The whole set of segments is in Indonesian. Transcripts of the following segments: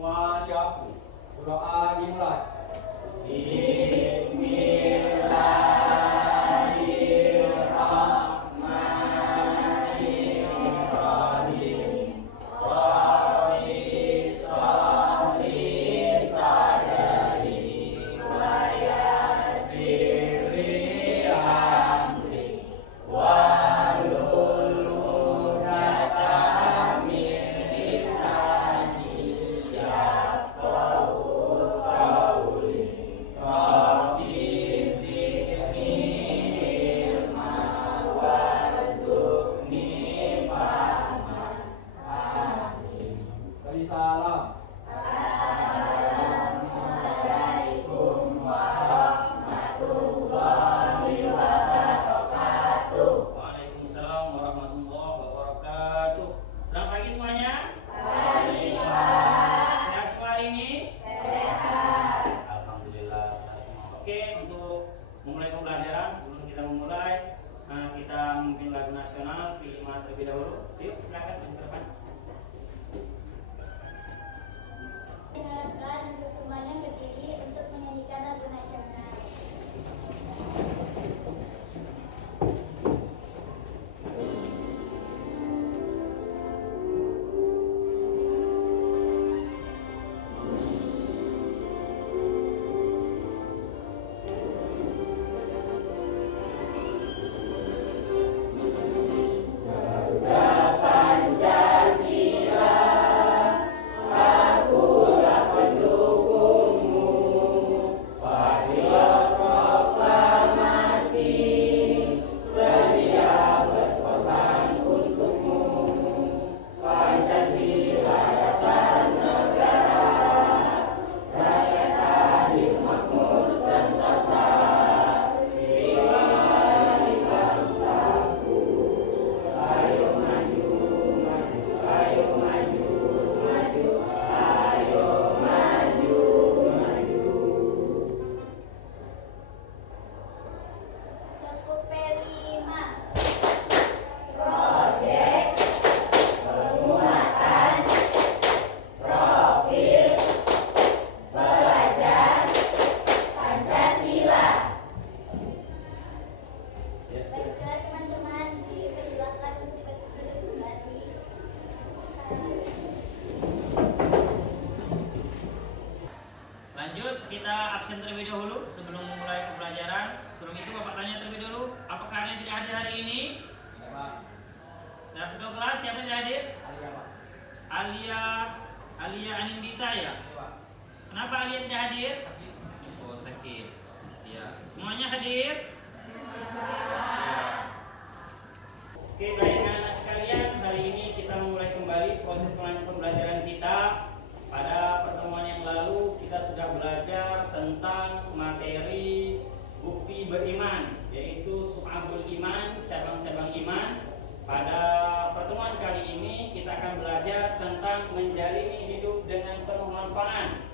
Semua siap? Berdoa dimulai. Beri salam. Waalaikumsalam warahmatullahi wabarakatuh. Selamat pagi semuanya. Sehat semua hari ini? Alhamdulillah sehat semua. Oke, untuk memulai pembelajaran sebelum kita memulai, kita memimpin lagu nasional P5 terlebih dahulu. Yuk silakan maju ke depan. Diharapkan untuk semuanya berdiri untuk menyanyikan lagu nasional. Tepuk P5. Proyek penguatan profil pelajar Pancasila. Baiklah teman-teman, dipersilakan untuk duduk kembali. Lanjut, kita absen terlebih dahulu sebelum memulai pembelajaran. Sebelum itu Bapak tanya terlebih dahulu, apakah ada yang tidak hadir hari ini? Dan ketua kelas siapa yang tidak hadir? Alia Anindita ya? Kenapa Alia tidak hadir? Oh, sakit. Ya, semuanya hadir? Oke, baik anak-anak sekalian, hari ini kita memulai kembali proses pembelajaran kita. Pada pertemuan yang lalu kita sudah belajar tentang materi bukti beriman, yaitu Syu'abul Iman, cabang-cabang iman. Pada pertemuan kali ini kita akan belajar tentang menjalani hidup dengan penuh manfaat.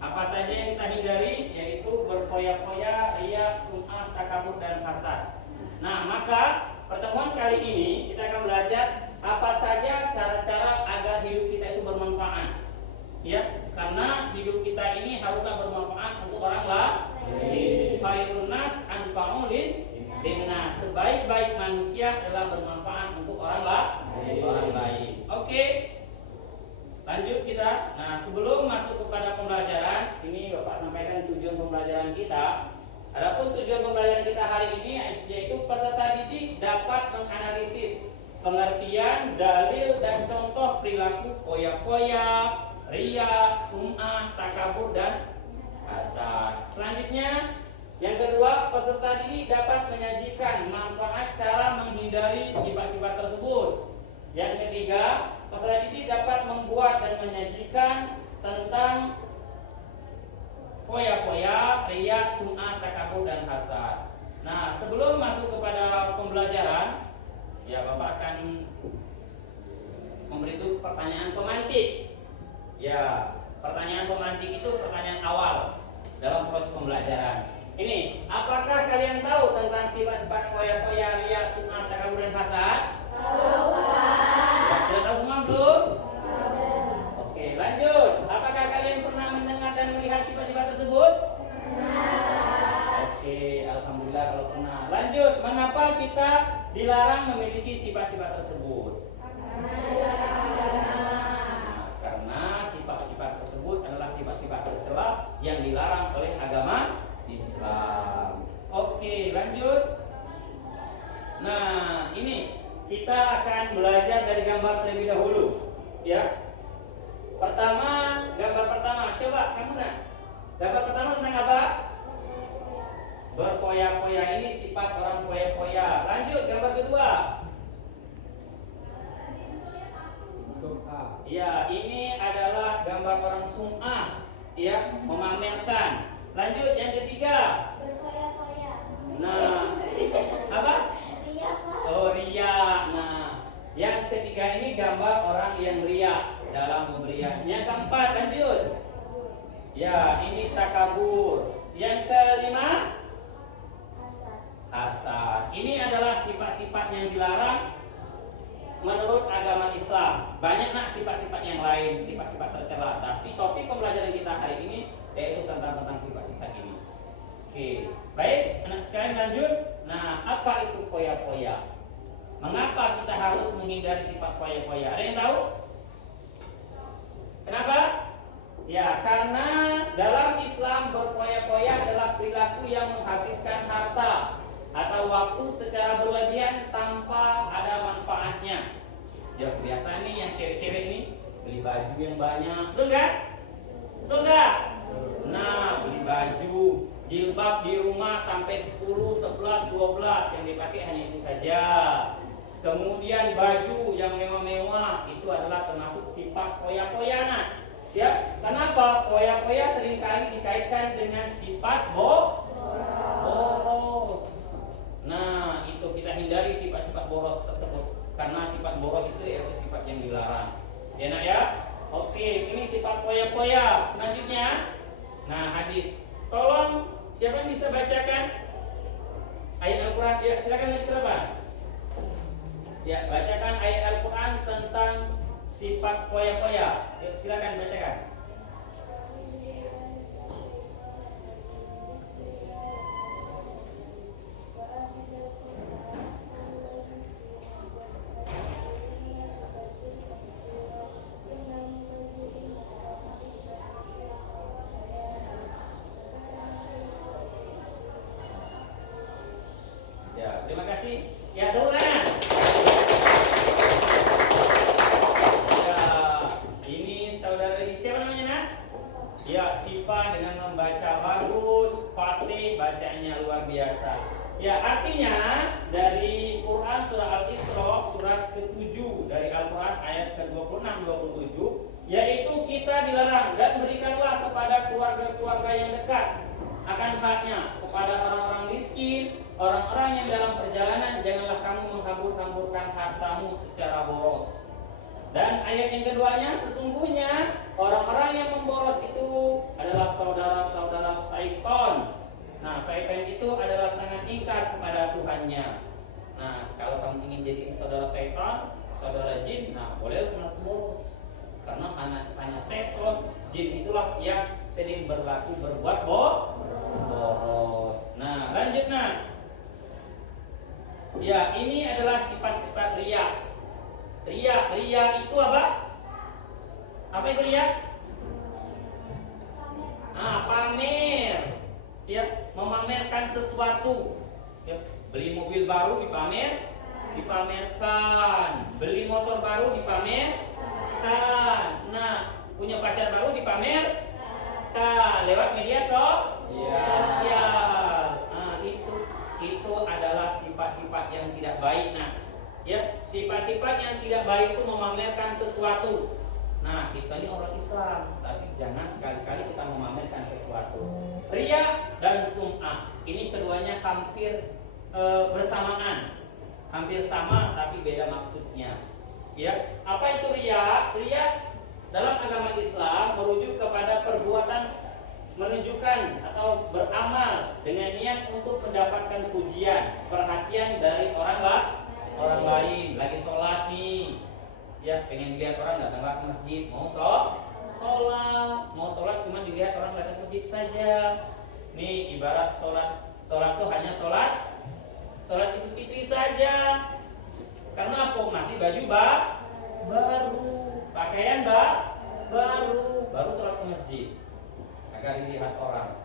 Apa saja yang kita hindari, yaitu berfoya-foya, riya, sum'ah, takabur, dan hasad. Nah, maka pertemuan kali ini kita akan belajar apa saja cara-cara agar hidup kita itu bermanfaat. Ya, karena hidup kita ini haruslah bermanfaat untuk orang lain. Khairun nas anfa'u linnas. Sebaik-baik manusia adalah bermanfaat untuk orang lain. Oke. Lanjut kita. Nah, sebelum masuk kepada pembelajaran, ini Bapak sampaikan tujuan pembelajaran kita. Adapun tujuan pembelajaran kita hari ini yaitu peserta didik dapat menganalisis pengertian, dalil, dan contoh perilaku foya-foya, riya, sum'ah, takabur, dan hasad. Selanjutnya, yang kedua, peserta didik dapat menyajikan manfaat cara menghindari sifat-sifat tersebut. Yang ketiga, peserta didik dapat membuat dan menyajikan tentang foya-foya, riya, sum'ah, takabur, dan hasad. Nah, sebelum masuk kepada pembelajaran, ya Bapak akan memberi itu pertanyaan pemantik. Ya, pertanyaan pemantik itu pertanyaan awal dalam proses pembelajaran. Ini, apakah kalian tahu tentang sifat-sifat foya-foya, riya, sum'ah, takabur, dan hasad? Tahu, Pak. Ya, sudah tahu semua belum? Oke, lanjut. Apakah dan melihat sifat-sifat tersebut? Oke, alhamdulillah kalau pernah. Lanjut, mengapa kita dilarang memiliki sifat-sifat tersebut? Karena sifat-sifat tersebut adalah sifat-sifat tercela yang dilarang oleh agama Islam. Oke, lanjut. Nah, ini kita akan belajar dari gambar terlebih dahulu, ya. Pertama, gambar pertama, coba kamu nak. Gambar pertama tentang apa? Berpoya-poya, ini sifat orang poya-poya. Lanjut, gambar kedua. Sum'ah. Ya, ini adalah gambar orang sum'ah, ya, memamerkan. Lanjut, yang ketiga. Berfoya-foya. Nah, apa? Ria, Pak. Oh, riya. Nah, yang ketiga ini gambar orang yang riya dalam pemberian. Yang keempat, lanjut. Ya, ini takabur. Yang kelima, hasad. Ini adalah sifat-sifat yang dilarang menurut agama Islam. Banyak nak sifat-sifat yang lain, sifat-sifat tercela. Tapi topik pembelajaran kita hari ini yaitu tentang sifat-sifat ini. Oke, baik, anak sekalian lanjut. Nah, apa itu poya-poya? Mengapa kita harus menghindari sifat poya-poya? Ada yang tahu? Kenapa? Ya, karena dalam Islam berpoya-poya adalah perilaku yang menghabiskan harta atau waktu secara berlebihan tanpa ada manfaatnya. Ya, biasa nih yang cewek-cewek ini beli baju yang banyak, betul nggak? Betul nggak? Nah, beli baju, jilbab di rumah sampai 10, 11, 12 yang dipakai hanya itu saja. Kemudian baju yang mewah-mewah itu adalah termasuk sifat poya-poya. Nah, ya, kenapa poya-poya seringkali dikaitkan dengan sifat boros. Nah, itu kita hindari sifat-sifat boros tersebut karena sifat boros itu yaitu sifat yang dilarang. Ya nak ya? Oke, ini sifat poya-poya. Selanjutnya, nah hadis. Tolong siapa yang bisa bacakan ayat Al-Quran? Ya, silakan lanjut ke depan. Ya, bacakan ayat Al-Quran tentang sifat poya-poya. Yuk, silakan bacakan. Ya, terima kasih. Ya, tepuk tangan. Ya, ini saudara siapa namanya nak? Ya, Sipa dengan membaca bagus, fasih, bacanya luar biasa. Ya, artinya dari Quran surah Al-Isra surat ke-7 dari Al-Quran ayat ke-26-27, yaitu kita dilarang dan berikanlah kepada keluarga-keluarga yang dekat akan haknya, kepada orang-orang miskin, orang-orang yang dalam perjalanan, janganlah kamu menghambur-hamburkan hartamu secara boros. Dan ayat yang keduanya, sesungguhnya orang-orang yang memboros itu adalah saudara-saudara syaitan. Nah, syaitan itu adalah sangat ingkar kepada Tuhannya. Nah, kalau kamu ingin jadi saudara syaitan, saudara jin, nah boleh melakukan boros. Karena hanya syaitan, jin itulah yang sering berbuat boros. Nah, lanjut nah. Ya, ini adalah sifat-sifat riya. Riya itu apa? Apa itu riya? Pamer. Ya, memamerkan sesuatu. Ya, beli mobil baru dipamerkan. Beli motor baru dipamerkan. Nah, punya pacar baru dipamerkan lewat media sosial. Nah, itu adalah sifat-sifat yang tidak baik. Nah, ya, sifat-sifat yang tidak baik itu memamerkan sesuatu. Nah, kita ini orang Islam, tapi jangan sekali-kali kita memamerkan sesuatu. Riya dan sum'ah, ini keduanya hampir bersamaan, hampir sama, tapi beda maksudnya. Ya, apa itu riya? Riya dalam agama Islam merujuk kepada perbuatan menunjukkan atau beramal dengan niat untuk mendapatkan pujian, perhatian dari orang lain. Lagi sholat nih, ya pengen lihat orang datanglah ke masjid, mau sholat, mau sholat cuma dilihat orang datang ke masjid saja. Nih ibarat sholat tuh hanya sholat Idul Fitri saja. Karena apa? Masih baju baru, pakaian baru sholat ke masjid agar dilihat orang.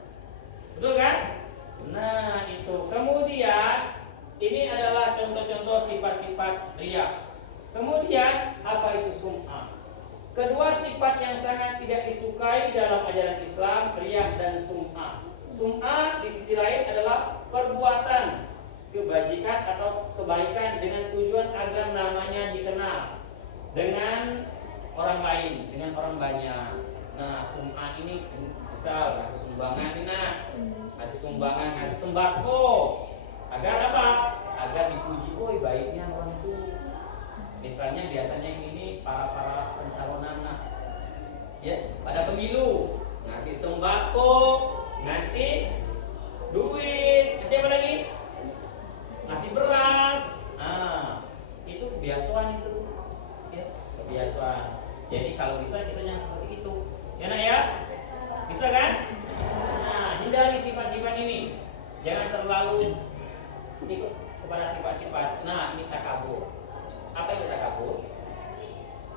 Betul kan? Nah itu. Kemudian ini adalah contoh-contoh sifat-sifat riya. Kemudian apa itu sum'ah? Kedua sifat yang sangat tidak disukai dalam ajaran Islam, riya dan sum'ah. Sum'ah di sisi lain adalah perbuatan kebajikan atau kebaikan dengan tujuan agar namanya dikenal dengan orang lain, dengan orang banyak. Nah, sum'ah ini misal ngasih sumbangan, ngasih sumbangan, ngasih sembako. Agar apa? Agar dipuji, oh baiknya orang tuh. Misalnya biasanya ini para pencalonan, ya pada pemilu ngasih sembako, ngasih duit, ngasih apa lagi? Ngasih beras. Nah, itu kebiasaan itu, ya kebiasaan. Jadi kalau bisa kita jangan seperti itu, ya nak ya, bisa kan? Nah, hindari sifat-sifat ini, jangan terlalu ikut kepada sifat-sifat. Nah, ini takabur. Apa itu takabur?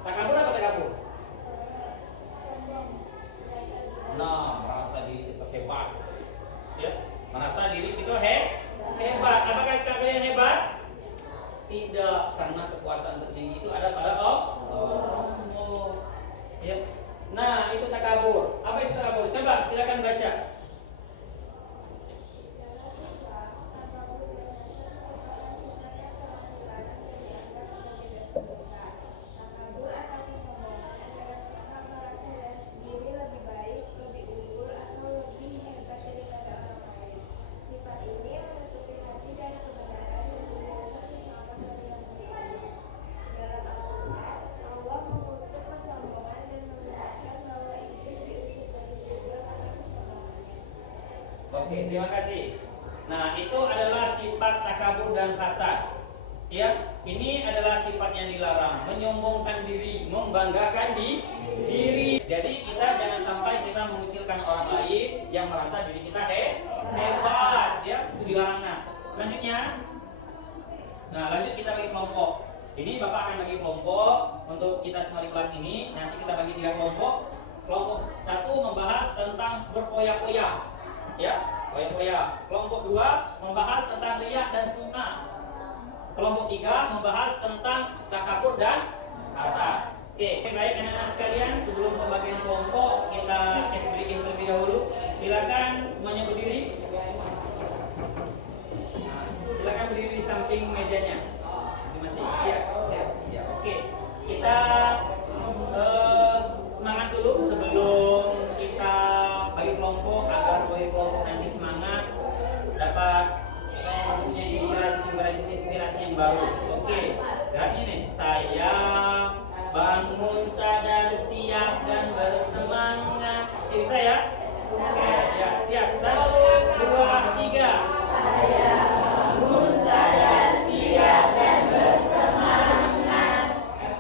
Takabur apa takabur? Nah, merasa diri kita hebat, ya, merasa diri kita hebat. Apakah kalian hebat? Tidak, karena kekuasaan tertinggi itu ada pada Allah. Ya. Nah, itu takabur. Apa itu takabur? Coba silakan baca. Oke, terima kasih. Nah, itu adalah sifat takabur dan hasad. Ya, ini adalah sifat yang dilarang, menyombongkan diri, membanggakan diri. Jadi kita jangan sampai kita mengucilkan orang lain yang merasa diri kita hebat, ya, itu dilarang. Nah, selanjutnya, lanjut kita bagi kelompok. Ini Bapak akan bagi kelompok untuk kita semua di kelas ini. Nanti kita bagi 3 kelompok. Kelompok 1 membahas tentang berpoya-poya, ya, poya-poya. Kelompok 2 membahas tentang riya dan sum'ah. Kelompok 3 membahas tentang takabur dan hasad. Oke, baik anak-anak sekalian, sebelum pembagian kelompok kita tes breaking terlebih dahulu. Silakan semuanya berdiri. Silakan berdiri di samping mejanya masing-masing. Ya, siap. Ya, oke. Kita semangat dulu sebelum kita bagi kelompok agar bagi kelompok nanti semangat dapat mempunyai inspirasi yang baru. Oke, berarti nih saya bangun sadar siap dan bersemangat. Oke, bisa ya? Oke, ya siap. 1, 2, 3. Saya bangun sadar siap dan bersemangat.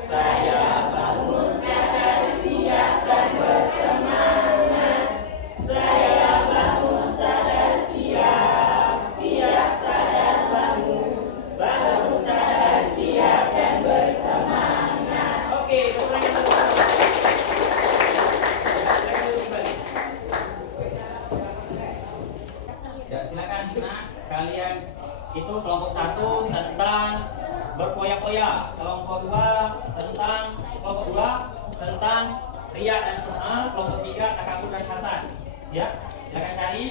Saya bangun sadar siap dan bersemangat. Saya bangun sadar siap sadar bangun sadar siap dan bersemangat. Oke, ulangi satu. Ya, silakan. Nah, kalian itu kelompok 1 tentang berpoya-poya, kelompok 2 tentang riya dan sum'ah, kelompok 3 takabur dan hasad. Ya, silakan cari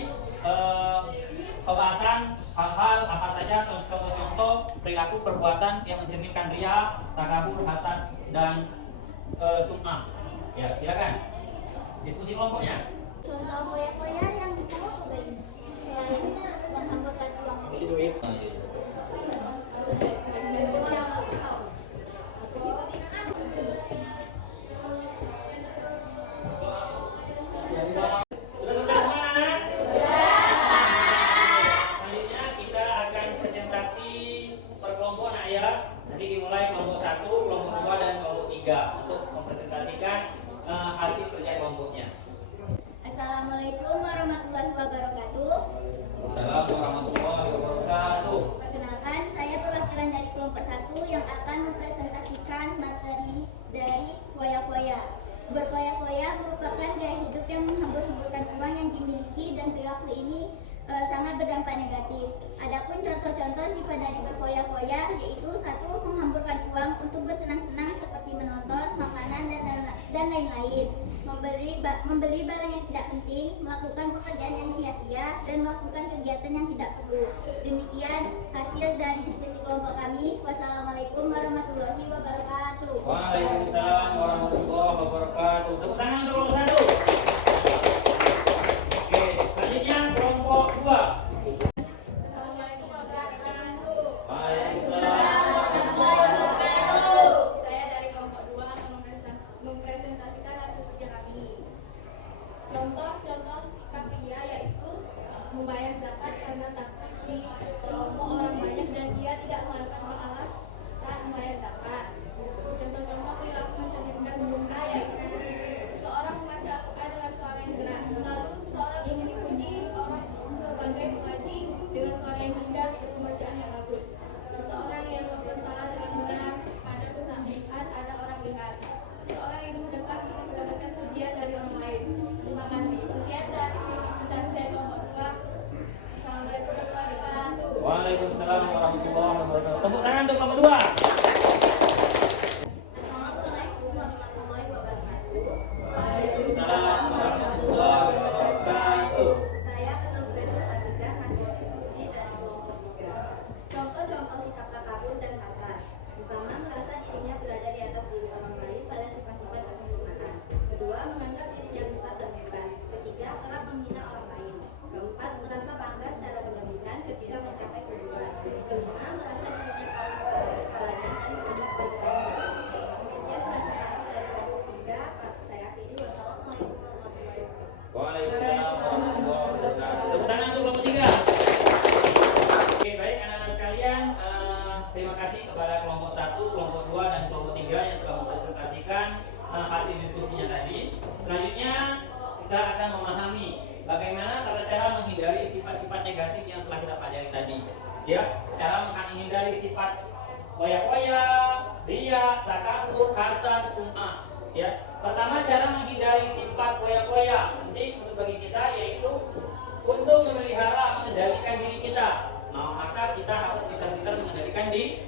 pembahasan hal-hal apa saja, contoh-contoh perilaku perbuatan yang mencerminkan riya, takabur, hasad dan sum'ah. Ya, silakan. Diskusi kelompoknya. Contoh poya-poya yang tahu selain dan anggota kelompok. Isi duit. Sudah selesai semua anak? Selanjutnya kita akan presentasi per kelompok nak ya. Nanti dimulai kelompok 1, kelompok 2 dan kelompok 3 untuk mempresentasikan hasil kerja kelompoknya. bentuk yang menghambur-hamburkan uang yang dimiliki dan perilaku ini sangat berdampak negatif. Adapun contoh-contoh sifat dari berfoya-foya yaitu satu, menghamburkan uang untuk bersenang-senang seperti menonton, makanan dan lain-lain, membeli barang yang tidak penting, melakukan pekerjaan yang sia-sia dan melakukan kegiatan yang tidak perlu. Demikian hasil dari diskusi kelompok kami. Wassalamualaikum warahmatullahi wabarakatuh. Waalaikumsalam warahmatullahi wabarakatuh. Tepuk tangan untuk kelompok 1. Oke, selanjutnya kelompok 2. Assalamualaikum warahmatullahi wabarakatuh. Waalaikumsalam. Saya dari kelompok 2 akan mempresentasikan hasil kerja kami. Contoh-contoh sikap pria yaitu membayar zakat karena takut dicemooh orang banyak dan dia tidak mengharapkan pahala saat membayar zakat. Contoh-contoh perilaku mencerminkan sunnah yaitu seseorang membaca Al-Quran dengan suara yang keras. Lalu seseorang ingin dipuji orang sebagai pengaji dengan suara yang indah dan pembacaan yang bagus. Seseorang yang melakukan salah dengan benar pada saat ada orang lihat. Seseorang yang mendekat ingin mendapatkan pujian dari orang lain. Terima kasih. Sekian dari presentasi dari kelompok 2. Assalamualaikum warahmatullahi wabarakatuh. Waalaikumsalam warahmatullahi wabarakatuh. Tepuk tangan untuk kelompok 2. Assalamualaikum warahmatullahi wabarakatuh. Waalaikumsalam warahmatullahi wabarakatuh. Saya akan mempresentasikan hasil diskusi dari kelompok 3. Contoh-contoh sikap takabur dan hasad. Pertama, merasa dirinya berada di atas diri orang lain pada sifat-sifat kesempurnaan. Kedua, menganggap dirinya besar dan hebat. Ketiga, kerap menghina orang lain. Keempat, merasa bangga secara berlebihan ketika mencapai tujuan. Kelima, merasa dirinya paling baik segalanya dan menganggap orang lain baik. Demikian presentasi dari kelompok 3. Saya akhiri. Wassalamualaikum warahmatullahi wabarakatuh. Waalaikumsalam warahmatullahi wabarakatuh. Tepuk tangan untuk kelompok 3. Oke, baik anak-anak sekalian, terima kasih kepada kelompok 1, kelompok 2 dan kelompok 3 yang telah mempresentasikan hasil diskusinya tadi. Selanjutnya kita akan memahami bagaimana tata cara menghindari sifat-sifat negatif yang telah kita pelajari tadi. Ya, cara menghindari sifat koya-koya, riya, takabur, hasad, sum'ah. Ya, pertama cara menghindari sifat koya-koya penting untuk bagi kita yaitu untuk memelihara mengendalikan diri kita. Nah, maka kita harus pintar-pintar mengendalikan diri.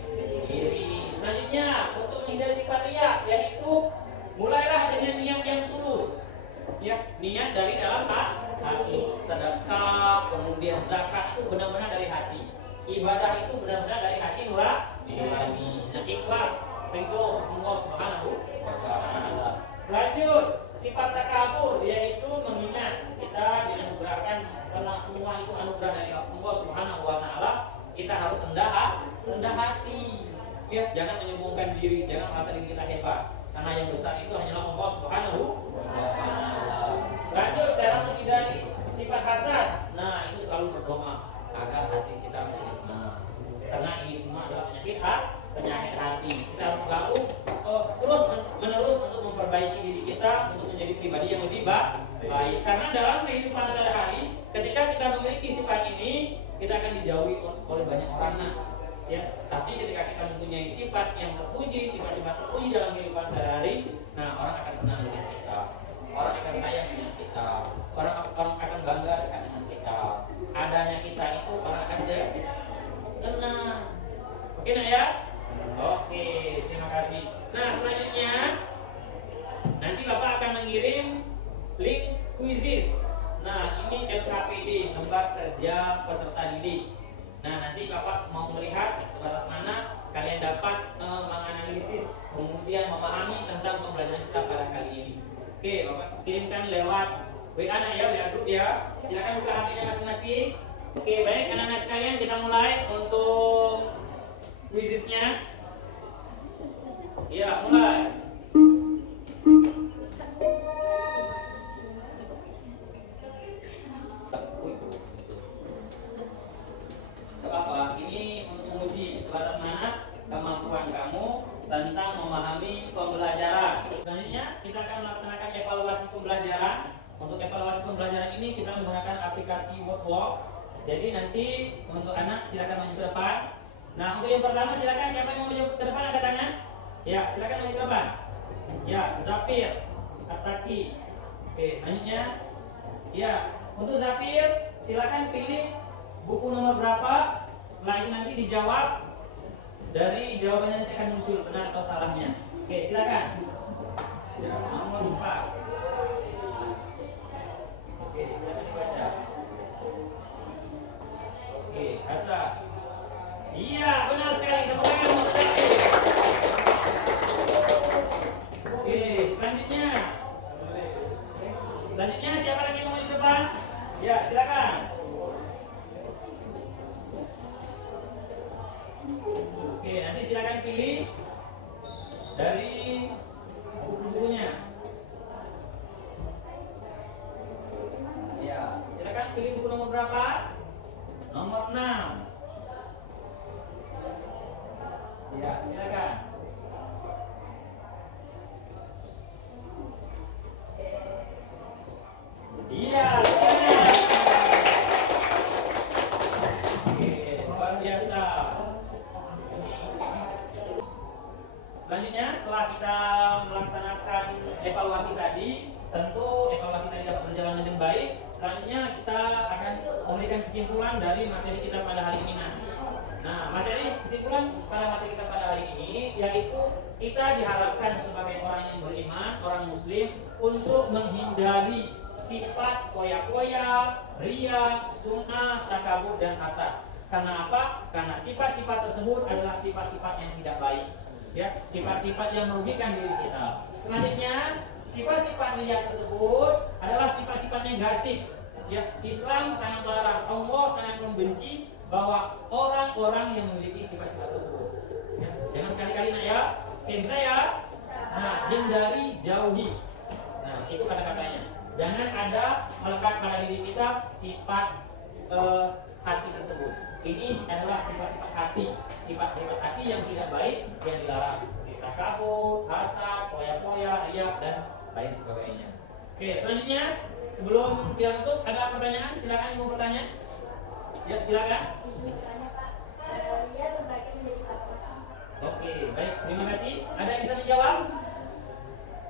Selanjutnya untuk menghindari sifat riya yaitu mulailah dengan niat yang tulus. Ya, niat dari dalam hati. Sedekah, kemudian zakat itu benar-benar dari hati. Ibadah itu benar-benar dari hati nurani. Nah, ikhlas ridho Allah Subhanahu wa taala. Lanjut, sifat takabur yaitu mengingat kita dianugerahkan karena semua itu anugerah dari Allah Subhanahu wa taala, kita harus rendah hati. Ya, jangan menyombongkan diri, jangan merasa diri kita hebat. Karena yang besar itu hanyalah Allah Subhanahu wa taala. Lanjut, cara menghindari sifat hasad. Nah, itu selalu berdoa agar hati kita menjadi karena ini semua adalah penyakit hati. Kita harus selalu terus menerus untuk memperbaiki diri kita untuk menjadi pribadi yang lebih baik. Karena dalam kehidupan sehari-hari, ketika kita memiliki sifat ini, kita akan dijauhi oleh banyak orang. Ya, tapi ketika kita mempunyai sifat yang terpuji, sifat-sifat terpuji dalam kehidupan sehari-hari, nah orang akan senang dengan kita, orang akan sayang dengan kita, orang akan bangga dengan kita. Adanya kita itu orang akan senang. Oke nak ya? Oke, terima kasih. Nah, selanjutnya nanti Bapak akan mengirim link quizzes. Nah, ini LKPD, lembar kerja peserta didik. Nah, nanti Bapak mau melihat sebatas mana kalian dapat menganalisis, kemudian memahami tentang pembelajaran kita pada kali ini. Oke, Bapak kirimkan lewat WA ya, WA grup ya. Silakan buka HP-nya masing-masing. Oke, baik anak-anak sekalian, kita mulai untuk quizesnya. Ya, mulai. Apa? Ini untuk menguji sebatas mana kemampuan kamu tentang memahami pembelajaran. Selanjutnya kita akan melaksanakan evaluasi pembelajaran. Untuk evaluasi pembelajaran ini kita menggunakan aplikasi Wordwalk. Jadi nanti untuk anak silakan maju ke depan. Nah, untuk yang pertama silakan, siapa yang mau maju ke depan angkat tangan. Ya, silakan maju ke depan. Ya, Zafir, Ataki. Oke, selanjutnya. Ya, untuk Zafir silakan pilih buku nomor berapa. Setelah ini nanti dijawab. Dari jawabannya nanti akan muncul benar atau salahnya. Oke, silakan. Ya, nomor 4. Oke, silakan dibaca. Oke, Hasa. Iya, benar sekali. Tepuk tangan untuk Zafir. Oke, selanjutnya. Selanjutnya siapa lagi yang mau di depan? Ya, silakan. Oke, nanti silakan pilih dari buku-bukunya. Ya, silakan pilih buku nomor berapa? Nomor 6. Ya, silakan. Iya, benar. Oke, luar biasa. Selanjutnya, setelah kita melaksanakan evaluasi tadi, tentu evaluasi tadi dapat berjalan dengan baik. Selanjutnya kita akan memberikan kesimpulan dari materi kita pada hari ini. Nah, materi kesimpulan pada materi kita pada hari ini yaitu kita diharapkan sebagai orang yang beriman, orang muslim untuk menghindari sifat koya-koya, riya, sum'ah, takabur dan hasad. Karena apa? Karena sifat-sifat tersebut adalah sifat-sifat yang tidak baik. Ya, sifat-sifat yang merugikan diri kita. Selanjutnya, sifat-sifat riya tersebut adalah sifat-sifat negatif. Ya, Islam sangat melarang, Allah sangat membenci bahwa orang-orang yang memiliki sifat-sifat tersebut. Ya, jangan sekali-kali nak ya. Oke, bisa ya? Nah, hindari, jauhi. Nah, itu kata-katanya. Jangan ada melekat pada diri kita sifat hati tersebut. Ini adalah sifat-sifat hati, sifat-sifat hati yang tidak baik yang dilarang seperti takabur, hasad, koya-koya, riya dan lain sebagainya. Oke, selanjutnya sebelum kita tutup ada pertanyaan, silakan ibu bertanya. Ya, silakan. Bertanya Pak, Ria terbagi menjadi berapa? Oke, baik, terima kasih. Ada yang bisa menjawab?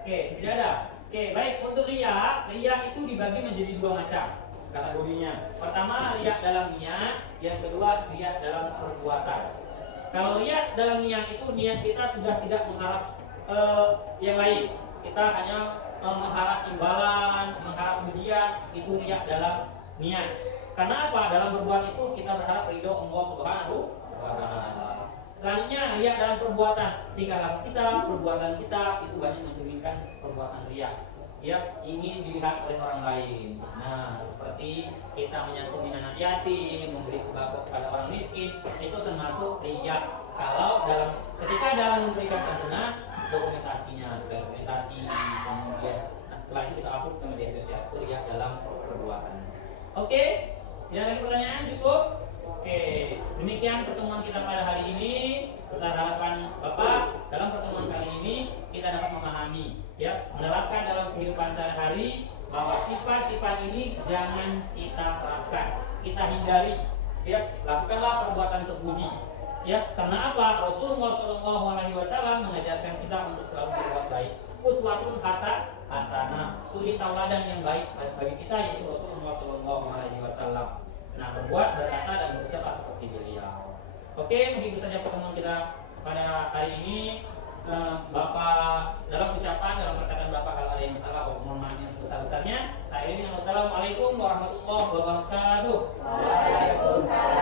Oke, tidak ada. Oke, baik, untuk riya itu dibagi menjadi dua macam kategorinya. Pertama, riya dalam niat, yang kedua riya dalam perbuatan. Kalau riya dalam niat itu niat kita sudah tidak mengharap yang lain. Kita hanya mengharap imbalan, mengharap pujian, itu riya dalam niat. Karena apa? Dalam berbuat itu kita berharap ridho Allah Subhanahu wa taala. Selanjutnya riya dalam perbuatan. Tingkah laku kita, perbuatan kita itu banyak mencerminkan perbuatan riya. Ya, ingin dilihat oleh orang lain. Nah, seperti kita menyantuni anak yatim, memberi sembako kepada orang miskin, itu termasuk riya. Kalau dalam memberikan santunan, dokumentasinya, dokumentasi, kemudian setelah itu kita upload ke media sosial, itu riya dalam perbuatan. Oke, tidak lagi pertanyaan, cukup. Oke, demikian pertemuan kita pada hari ini. Besar harapan Bapak dalam pertemuan kali ini kita dapat memahami, ya, menerapkan dalam kehidupan sehari-hari bahwa sifat-sifat ini jangan kita terapkan, kita hindari, ya, lakukanlah perbuatan terpuji, ya, karena apa? Rasulullah SAW mengajarkan kita untuk selalu berbuat baik. Uswatun hasanah, suri tauladan yang baik bagi kita yaitu Rasulullah SAW. Nah, berbuat, berkata dan berucap seperti beliau. Oke, begitu saja pertemuan kita pada hari ini. Bapak dalam ucapan, dalam perkataan Bapak kalau ada yang salah, mohon maaf yang sebesar-besarnya. Saya ini wassalamualaikum warahmatullahi wabarakatuh. Waalaikumsalam.